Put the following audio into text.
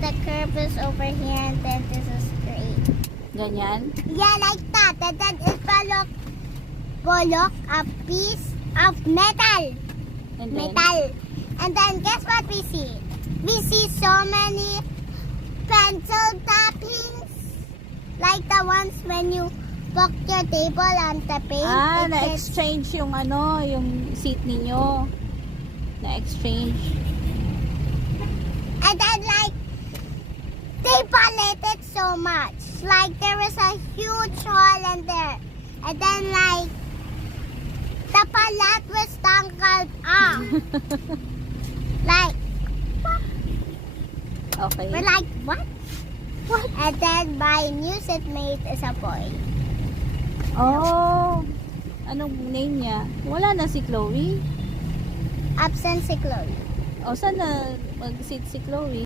the curve is over here and then this is straight. Ganyan? Yeah, like that. And then it's bolok, a piece of metal. And then, And then guess what we see? We see so many pencil tappings. Like the ones when you poke your table on the paint. it gets- na-exchange yung ano, yung seat ninyo. Na-exchange. And then like, they paletted so much. Like there was a huge hole in there. And then like, the palat was tangled off. Like, Okay. we're like, what? What? And then my new seatmate is a boy. Oh. Anong name niya? Wala na si Chloe. Absent si Chloe. O, saan na mag-sit si Chloe?